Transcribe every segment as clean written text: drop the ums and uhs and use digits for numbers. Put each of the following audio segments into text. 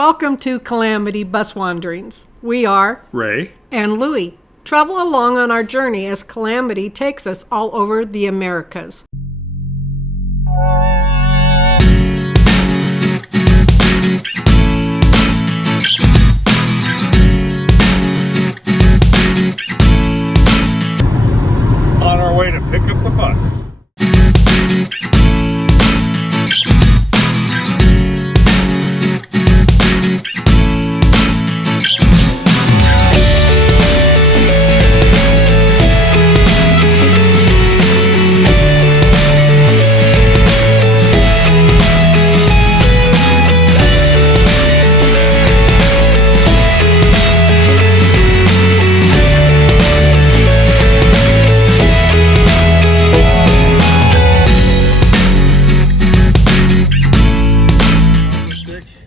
Welcome to Calamity Bus Wanderings. We are Ray and Louie. Travel along on our journey as Calamity takes us all over the Americas. on our way to pick up the bus.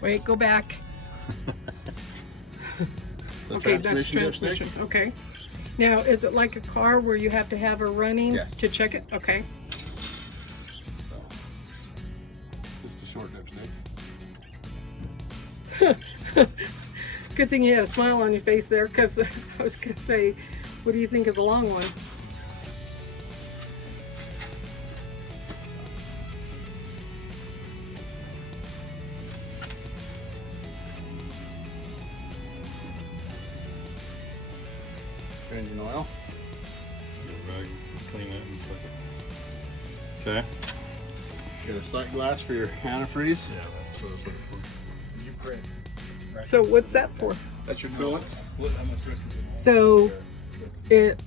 Wait, go back. Okay, that's transmission. Okay. Now, is it like a car where you have to have a running to check it? Okay. Just a short dipstick. Good thing you had a smile on your face there, because I was going to say, what do you think is a long one? Engine oil. Clean it and okay. Get a sight glass for your antifreeze. Yeah, that's what I put it for. So what's that for? That's your coolant. So it,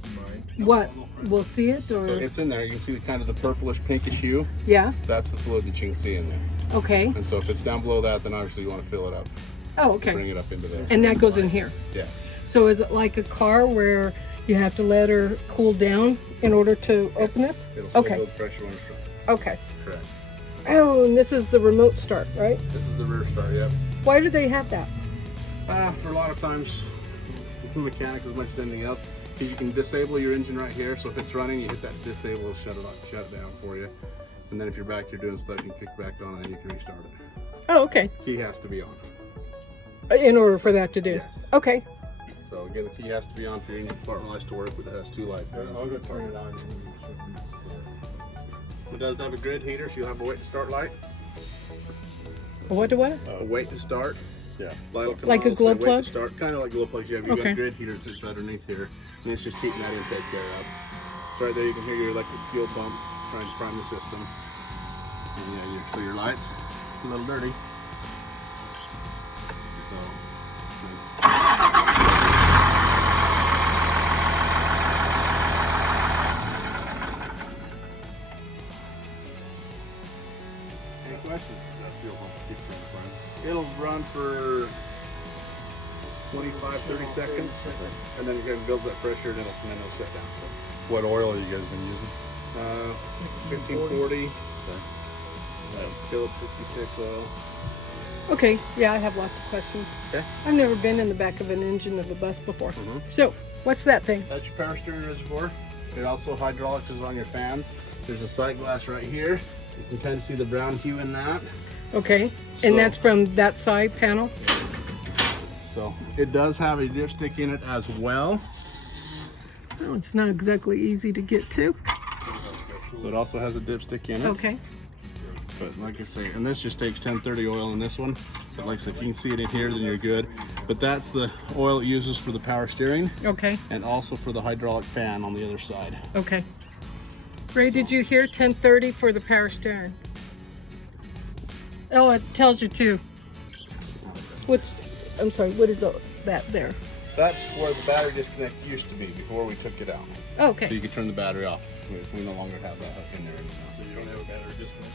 what? We'll see it, or? So it's in there. You can see the kind of the purplish pinkish hue. Yeah. That's the fluid that you can see in there. Okay. And so if it's down below that, then obviously you want to fill it up. Oh, okay. Bring it up into there. And that goes in here. Yes. So is it like a car where you have to let her cool down in order to open this? It'll still Okay. build pressure when it's dry. Okay. Correct. Oh, and this is the remote start, right? This is the rear start, yep. Why do they have that? For a lot of times, with mechanics as much as anything else, because you can disable your engine right here. So if it's running, you hit that disable, it'll shut it down for you. And then if you're back here doing stuff, you can kick back on and then you can restart it. Oh, okay. Key has to be on. In order for that to do? Yes. Okay. So again, the key has to be on for your engine compartment lights to work, but it has two lights. I'll go turn it on. It does have a grid heater, so you'll have a wait to start light. What do what? A wait to start. Yeah. Light will come Like on, a glow say wait plug? to start, kind of like glow plugs. You got Okay. a grid heater that sits underneath here, and it's just keeping that intake there up. So right there, you can hear your electric fuel pump trying to prime the system. And yeah, so your lights a little dirty. So. Any questions? It'll run for 25-30 seconds, and then it builds that pressure, and then it'll shut down. What oil have you guys been using? 1540, Phillips 66 oil. Okay. Yeah, I have lots of questions. Okay. I've never been in the back of an engine of a bus before. Mhm. So, what's that thing? That's your power steering reservoir. It also hydraulics is on your fans. There's a sight glass right here. You can kind of see the brown hue in that. Okay. So- And that's from that side panel? So it does have a dipstick in it as well. Oh, it's not exactly easy to get to. So it also has a dipstick in it. Okay. But like I say, and this just takes 1030 oil in this one. But like I said, if you can see it in here, then you're good. But that's the oil it uses for the power steering Okay. and also for the hydraulic fan on the other side. Okay. Ray, did you hear 1030 for the power steering? Oh, it tells you too. I'm sorry, what is that there? That's where the battery disconnect used to be before we took it out. So Okay. you can turn the battery off. We no longer have that in there anymore. So you don't have a battery disconnect?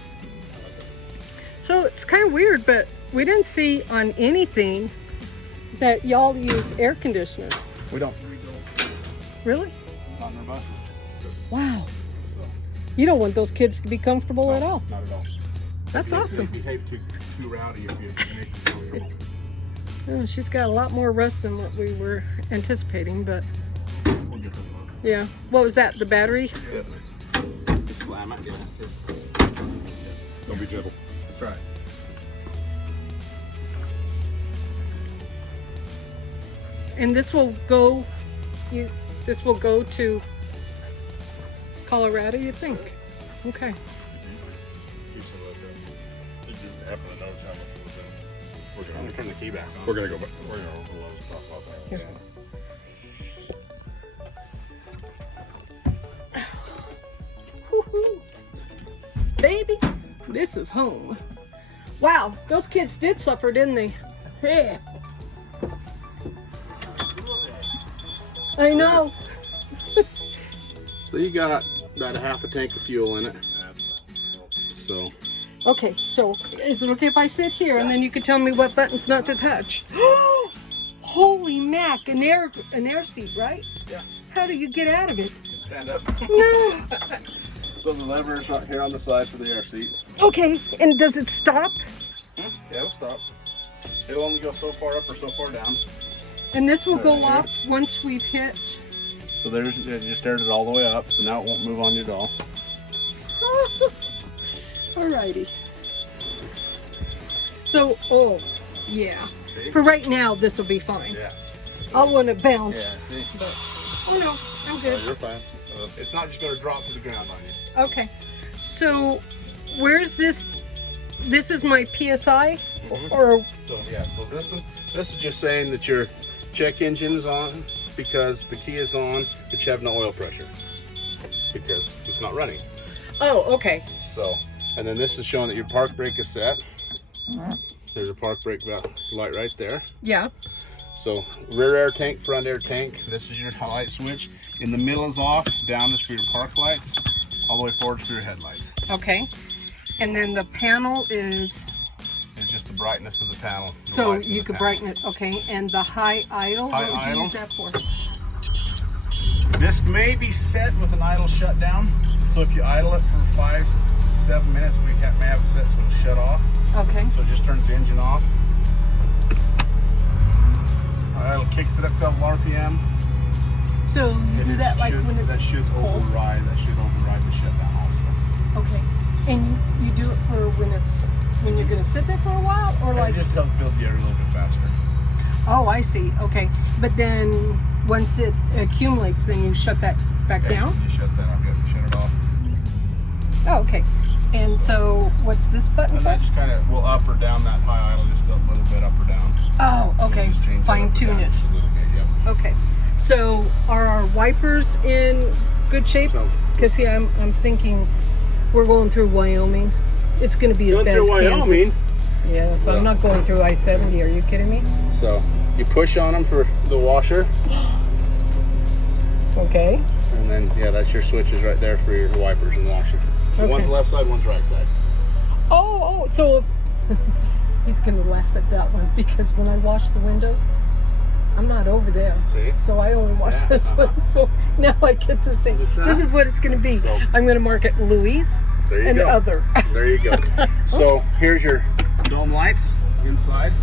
So it's kind of weird, but we didn't see on anything that y'all use air conditioners. We don't. Really? Not in our buses. Wow. So, You don't want those kids to be comfortable at all. not at all. That's awesome. They behave too rowdy if you make them comfortable. Oh, she's got a lot more rust than what we were anticipating, but We'll get them on. yeah. What was that? The battery? Yep. Just slam it, yeah. Don't be gentle. That's right. And this will go, this will go to Colorado, you think? Okay. It didn't happen to notice how much it was in. I'm gonna turn the key back on. We're gonna go back. We're gonna talk about that. Here. Woo-hoo. Baby, this is home. Wow, those kids did suffer, didn't they? Yeah. I know. So you got about a half a tank of fuel in it. So Okay, so is it okay if I sit here and then you can tell me what buttons not to touch? Holy mac, an air seat, right? yeah, How do you get out of it? stand up. No. So the lever is right here on the side for the air seat. Okay, and does it stop? Yeah, it'll stop. It'll only go so far up or so far down. And this will go Right here. off once we've hit. So there's, you just aired it all the way up, so now it won't move on you at all. Alrighty. So, oh, yeah. See? For right now, this will be fine. Yeah. I'll want to bounce. Yeah, see? But, oh no, I'm Oh, good. you're fine. It's not just going to drop to the ground on you. Okay. So, where's this? This is my PSI? Or, So yeah, so this is just saying that your check engine's on because the key is on, but you have no oil pressure because it's not running. oh, okay. So, and then this is showing that your park brake is set. There's a park brake light right there. Yeah. So rear air tank, front air tank. This is your light switch. In the middle is off. Down is for your park lights. All the way forward is for your headlights. Okay. And then the panel is, It's just the brightness of the panel. the so lights of you the could panel. brighten it. Okay. And the high idle, High what would you idle? use that for? This may be set with an idle shutdown. So if you idle it for 5-7 minutes, we may have it set so it'll shut off. Okay. So it just turns the engine off. Idle kicks it up to double RPM. So you And do it that like should- when it's that should cold? override. That should override the shutdown also. Okay. And you do it for when you're going to sit there for a while, or It like? just helps build the air a little bit faster. Oh, I see. Okay. But then once it accumulates, then you shut that back Yeah, down? You shut that off. You have to shut it off. Oh, okay. And so what's this button And for? that just kind of will up or down that high idle just a little bit up or down. Oh, okay. Just change that Fine up or tune down it. just a little bit, yep. Okay. So are our wipers in good shape? So- Because yeah, I'm thinking we're going through Wyoming. It's going to be as Going bad through as Wyoming? Kansas. Yes, Yeah. I'm not going through I-70. Are you kidding me? So you push on them for the washer, Okay. and then yeah, that's your switches right there for your wipers and washer. So Okay. one's left side, one's right side. Oh, so he's going to laugh at that one because when I wash the windows, I'm not over there. See? So I only watch Yeah, this one. So now I get to say, this is what it's going to be. So- I'm going to mark it Louise There you and go. other. There you go. So here's your dome lights inside.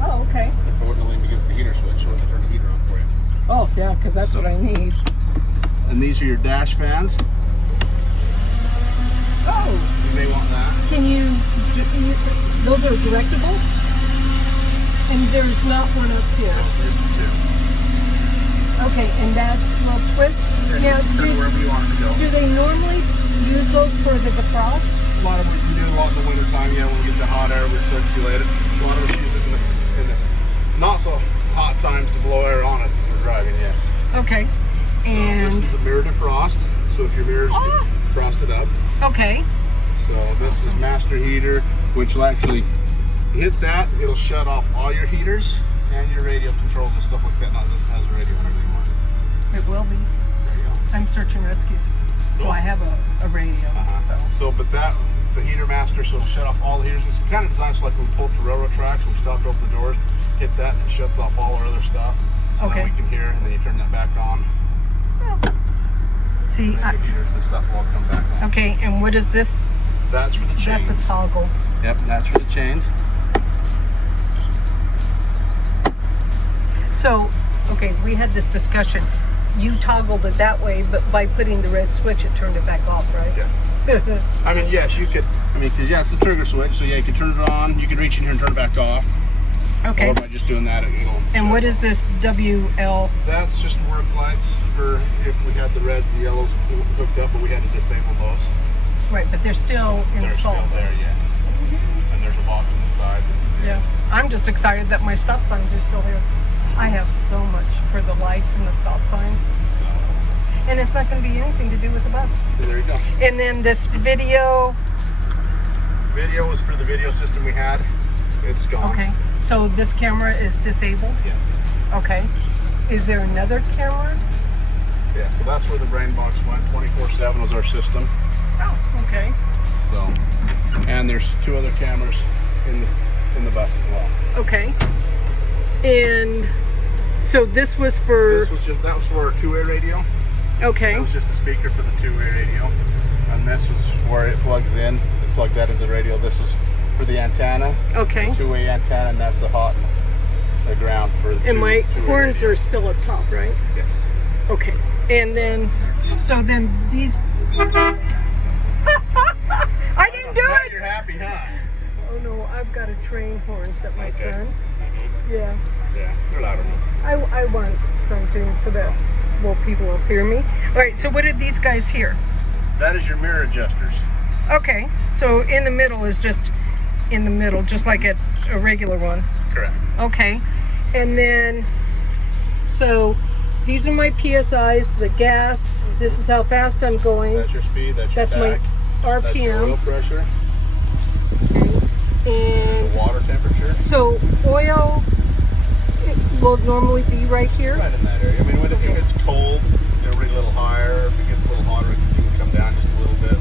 Oh, okay. If I wouldn't have leaned against the heater switch, I would have turned the heater on for you. Oh, yeah, because that's what I need. And these are your dash fans. Oh, You may want that. can those are directable? And there's not one up here. There's the two. Okay, and that little twist. Now, Turn it wherever you want it to go. do they normally use those for the defrost? A lot of it you do a lot in the winter time, yeah, when we get the hot air, we circulate it. A lot of us use it in the not so hot times to blow air on us as we're driving, yes. Okay. So And, this is a mirror defrost. So if your mirror's Ah. frosted up. okay. So this is master heater, which will actually hit that, it'll shut off all your heaters and your radio controls and stuff like that. Now this has a radio on it anymore. It will be. There you go. I'm search and rescue. So Cool. I have a radio. So, but that, it's a heater master, so it'll shut off all the heaters. It's kind of designed so like when we pulled to railroad tracks, when we stopped, open the doors, hit that, and it shuts off all our other stuff. So Okay. now we can hear, and then you turn that back on, See, and then your heaters and stuff will all come back on. okay, and what is this? That's for the chains. That's a toggle. Yep, that's for the chains. So, okay, we had this discussion. You toggled it that way, but by putting the red switch, it turned it back off, right? Yes. I mean, yes, you could. I mean, because yeah, it's a trigger switch, so yeah, you can turn it on. You can reach in here and turn it back off. Okay. Or by just doing that, it'll. And what is this WL? That's just work lights for if we had the reds and yellows hooked up, but we had to disable those. Right, but they're still They're installed. still there, yes. And there's a box on the side. Yeah. I'm just excited that my stop signs are still here. I have so much for the lights and the stop signs. And it's not going to be anything to do with the bus. There you go. And then this video. Video was for the video system we had. It's gone. Okay. So this camera is disabled? Yes. Okay. Is there another camera? Yeah, so that's where the brain box went. 24/7 was our system. Oh, okay. So, and there's 2 other cameras in the bus as well. Okay. And so this was for. That was for our 2-way radio. Okay. That was just a speaker for the 2-way radio, and this was where it plugs in. It plugged that into the radio. This was for the antenna. Okay. 2-way antenna, and that's the ground for the And my 2-way horns radio. are still up top, right? Yes. Okay. And then, so then these. I didn't do Now it. you're happy, huh? Oh no, I've got a train horn that my Okay. son. Yeah. Yeah, they're loud enough. I want something so that people will hear me. All right. So what did these guys hear? That is your mirror adjusters. Okay. So in the middle is just in the middle, just like a regular one. Correct. Okay. And then, so these are my PSIs, the gas. This is how fast I'm going. That's your speed. That's your That's tach. my That's your oil RPMs. pressure. And The water temperature. so oil will normally be right here. Right in that area. I mean, if it's cold, it'll read a little higher. If it gets a little hotter, it can come down just a little bit.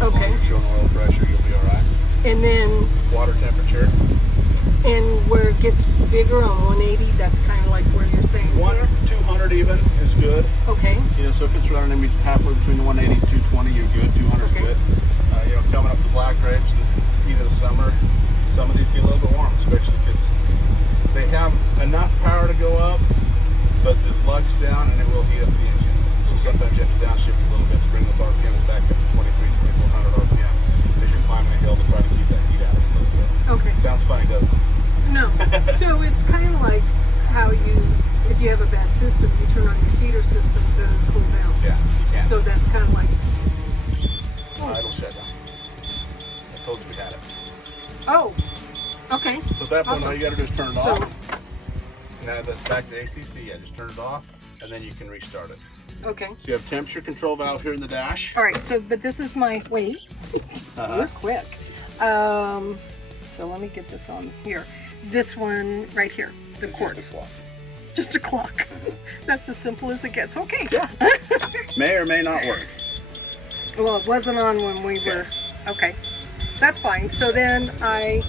As long as you're showing oil pressure, you'll be all right. And then, Water temperature. and where it gets bigger on 180, that's kind of like where you're saying. 200 even is good. Okay. You know, so if it's running maybe halfway between the 180 and 220, you're good. 200 is Okay. good. You know, coming up the Black Ridge, the heat of the summer, some of these get a little bit warm, especially because they have enough power to go up, but the lug's down and it will heat up the engine. So sometimes you have to downshift a little bit to bring those RPMs back up to 2400 RPM as you're climbing a hill to try to keep that heat out a little bit. Okay. Sounds funny, doesn't it? No. So it's kind of like how if you have a bad system, you turn on your heater system to cool down. Yeah, you can. So that's kind of like. It'll shut down. I told you we had it. Oh. Okay. So at that point, Awesome. all you got to do is turn it So- off. Now that's back to ACC. Yeah, just turn it off, and then you can restart it. Okay. So you have temperature control valve here in the dash. All right. So, but this is my wait. You're quick. So let me get this on here. This one right here. The quartz. Just a clock. Just a clock. That's as simple as it gets. Okay. Yeah. May or may not work. Well, it wasn't on when we were. Okay. That's fine. So then I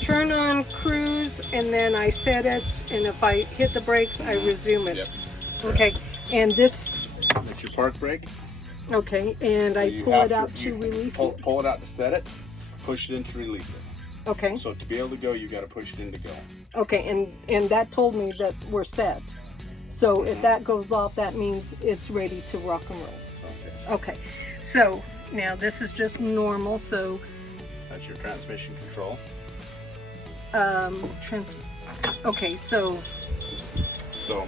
turn on cruise and then I set it, and if I hit the brakes, I resume it. Yep. Okay. And this. That's your park brake. Okay. And I You pull have it out to you release pull, it. Pull it out to set it. Push it in to release it. Okay. So to be able to go, you got to push it in to go. Okay. And that told me that we're set. So if that goes off, that means it's ready to rock and roll. Okay. Okay. So now this is just normal. So That's your transmission control. okay. So So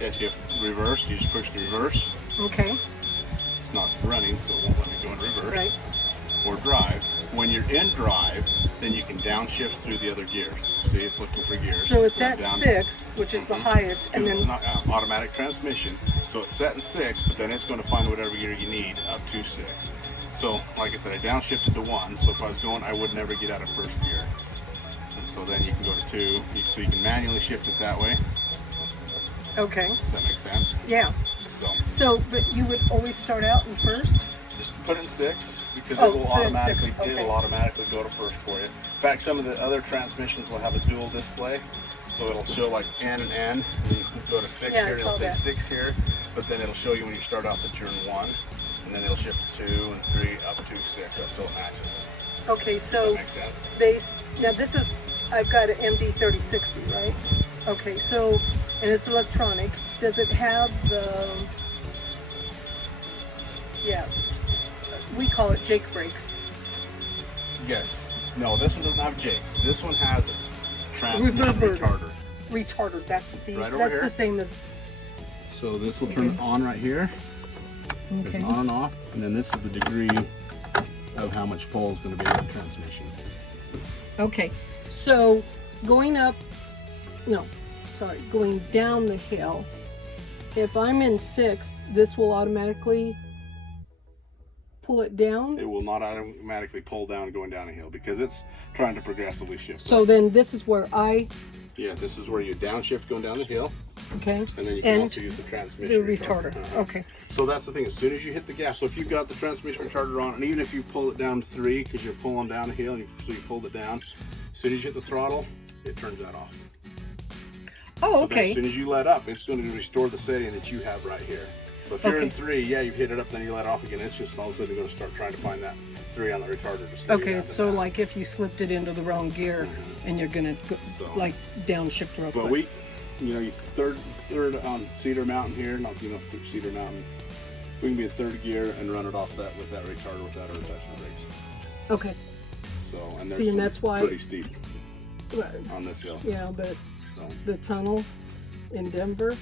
yes, you have reverse. You just push the reverse. okay. It's not running, so it won't let me go in reverse. Right. Or drive. When you're in drive, then you can downshift through the other gears. See, it's looking for gears. So it's Go at down. 6, which is the highest, and It's then not automatic transmission, so it's set in 6, but then it's going to find whatever gear you need up to 6. So, like I said, I downshifted to 1, so if I was going, I would never get out of first gear. And so then you can go to 2, so you can manually shift it that way. okay. Does that make sense? Yeah. So, but you would always start out in first? Just put it in 6 because Oh, it will put it in 6, automatically okay. it'll automatically go to first for you. In fact, some of the other transmissions will have a dual display, so it'll show like N and N. And you can go to 6 Yeah, I here, and it'll saw say that. 6 here, but then it'll show you when you start off that you're in 1, and then it'll shift to 2 and 3 up to 6 until it matches. Okay, Does so that make sense? now this is, I've got an MD3060, right? Okay, so, and it's electronic. Does it have the, yeah, we call it Jake brakes. Yes. No, this one doesn't have jakes. This one has transmission retarder. Retarder. That's Right over that's here. the same as. So this will turn on right here. There's Okay. an on and off, and then this is the degree of how much pull is going to be in the transmission. Okay. So going up, no, sorry, going down the hill. If I'm in 6th, this will automatically pull it down. It will not automatically pull down going down a hill because it's trying to progressively shift. So then this is where Yeah, this is where you downshift going down the hill, okay, and then you can also use the transmission the retarder. Okay. So that's the thing, as soon as you hit the gas, so if you've got the transmission retarder on, and even if you pull it down to 3, because you're pulling down a hill, so you pulled it down, as soon as you hit the throttle, it turns that off. Oh, So then okay. as soon as you let up, it's going to restore the setting that you have right here. So if you're in Okay. 3, yeah, you've hit it up, then you let off again, it's just all of a sudden going to start trying to find that 3 on the retarder to slow you Okay, down to so that. like if you slipped it into the wrong gear and you're gonna go, So- like downshift real But quick. you third on Cedar Mountain here, not Cedar Mountain. We can be in 3rd gear and run it off that with that retarder without ever touching the brakes. Okay. So and there's See, and some that's why- pretty steep Right. on this hill. Yeah, but So the tunnel in Denver,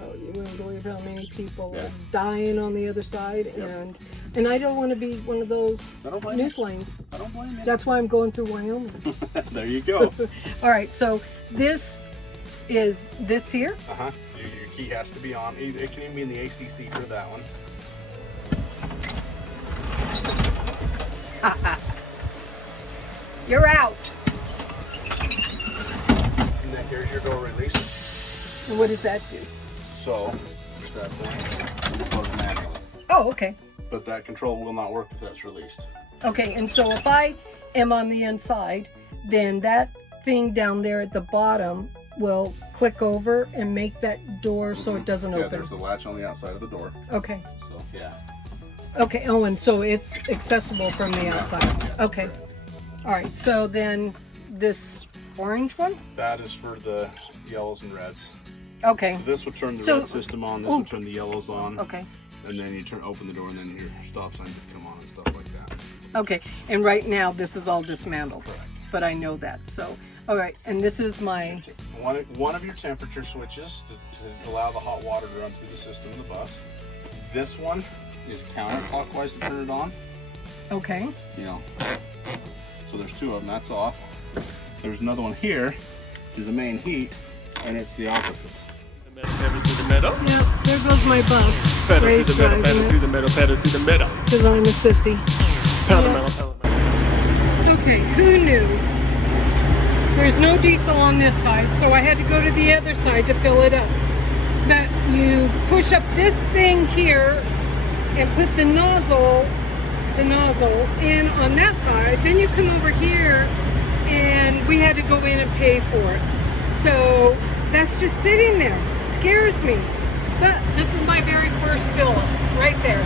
oh, you wouldn't believe how many people Yeah. are dying on the other side, Yep. and I don't want to be one of those I don't blame news you. lanes. I don't blame you. That's why I'm going through Wyoming. There you go. All right, so this is this here. Uh-huh. Your key has to be on. It can even be in the ACC for that one. You're out. And then here's your door release. And what does that do? So at that point, it closes manually. Oh, okay. But that control will not work if that's released. Okay, and so if I am on the inside, then that thing down there at the bottom will click over and make that door so it doesn't Yeah, open. there's the latch on the outside of the door. Okay. So yeah. Okay. Oh, and so it's accessible from the outside. Yeah, Okay. correct. All right. So then this orange one. That is for the yellows and reds. Okay. So this would turn the So- red system on, this oh. would turn the yellows on, Okay. and then you open the door and then your stop signs would come on and stuff like that. Okay. And right now this is all dismantled, Correct. but I know that. So, all right. And this is my. One of your temperature switches to allow the hot water to run through the system of the bus. This one is counterclockwise to turn it on. Okay. You know, so there's 2 of them. That's off. There's another one here, which is the main heat, and it's the opposite. Pedal to the metal, Yeah. There goes my bus. pedal to Ray's the metal, pedal driving to it the metal, pedal to the metal, because I'm a sissy. pedal to Yeah. metal, pedal to metal. Okay, who knew? There's no diesel on this side, so I had to go to the other side to fill it up. But you push up this thing here and put the nozzle in on that side. Then you come over here and we had to go in and pay for it. So that's just sitting there. Scares me. But this is my very first fill up right there.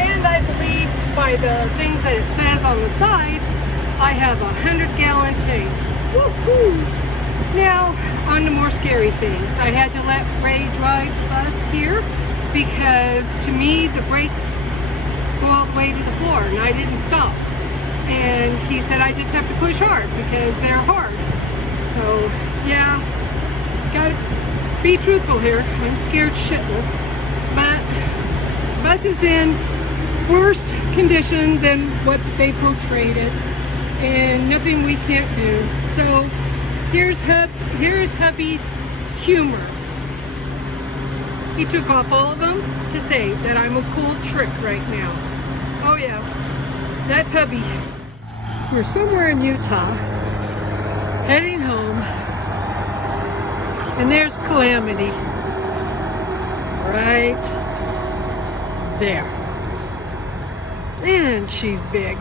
And I believe by the things that it says on the side, I have a 100-gallon tank. Woo-hoo! Now, on to more scary things. I had to let Ray drive the bus here because to me the brakes go all the way to the floor and I didn't stop. And he said I just have to push hard because they're hard. So, yeah, gotta be truthful here. I'm scared shitless. But the bus is in worse condition than what they portrayed it, and nothing we can't do. So here's hubby's humor. He took off all of them to say that I'm a cool trick right now. Oh yeah, that's hubby. We're somewhere in Utah, heading home, and there's Calamity right there. And she's big.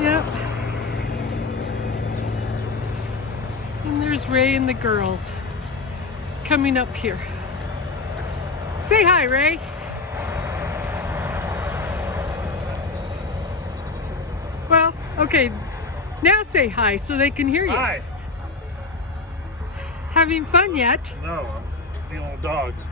Yep. And there's Ray and the girls coming up here. Say hi, Ray. Well, okay. Now say hi so they can hear you. Hi. Having fun yet? No, I'm dealing with dogs.